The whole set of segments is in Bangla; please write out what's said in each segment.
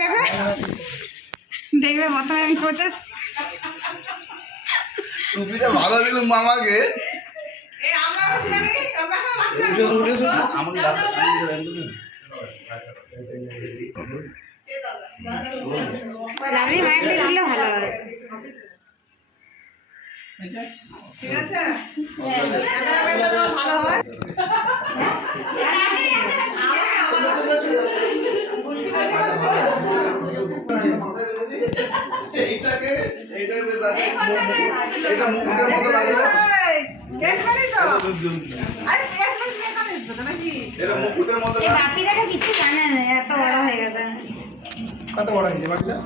গেছে দেখবে প্রথমে আমি করতে টুপিটা ভালো দিলুম মামাকে লাভলি মাইন্ড দিলে ভালো হয়। ঠিক আছে ভালো হয় বাপিদাটা কিছু জানে না, এত বড় হয়ে গেছে। কত বড় হয়েছে বাকিটা?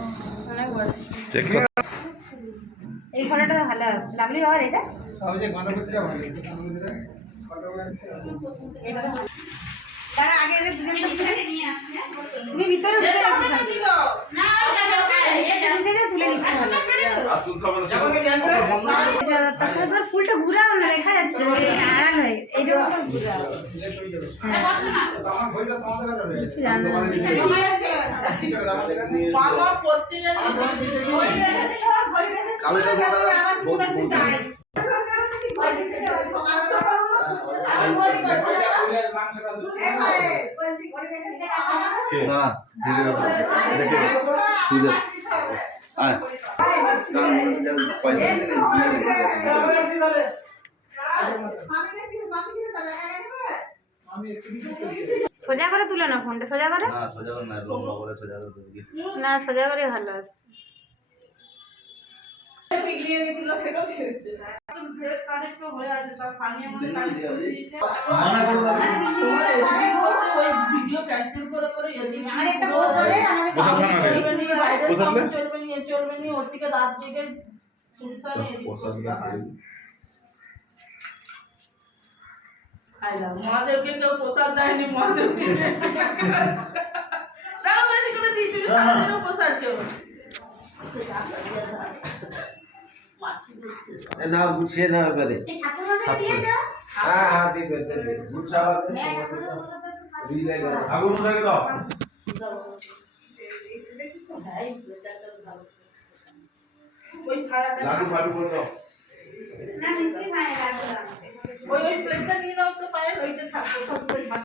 অনেক বড়। চেক কর। এই ফটোটা তো ভালো আসছে। লাভলি বাবার এটা সবচেয়ে গণপতিটা ভালো হয়েছে। গণপতিটা ফটো আছে। তারা আগে এদের দুজনকে ভিতরে নিয়ে আসছে। তুমি ভিতরে ঢুকে যাচ্ছ না, ঢুকে যাও, তুলে নিচ্ছি ভালো। তারপরে তোর ফুলটা ঘুরাও না, দেখা যাচ্ছে আড়াল হয়ে এইটা ঘুরাও। কিছু জানো না। সোজা করে তুলে না ফোনটা, সোজা করে না সোজা করে না, লম্বা করে সোজা করে দিবি। না, সোজা করে ভালো আসছে। মহাদেবকে কেউ প্রসাদ দেয়নি, মহাদেবকে প্রসাদ না গুছিয়ে না এবারে। হ্যাঁ হ্যাঁ দিবে গুছাওয়াতে আগুন থাকে দাও। ওই থালাটা লাডু ফাডু করে দাও। না মিষ্টি খায়, ওই প্লেটটা নিয়ে দাও তো, পায়ে ওইটা থাকতো।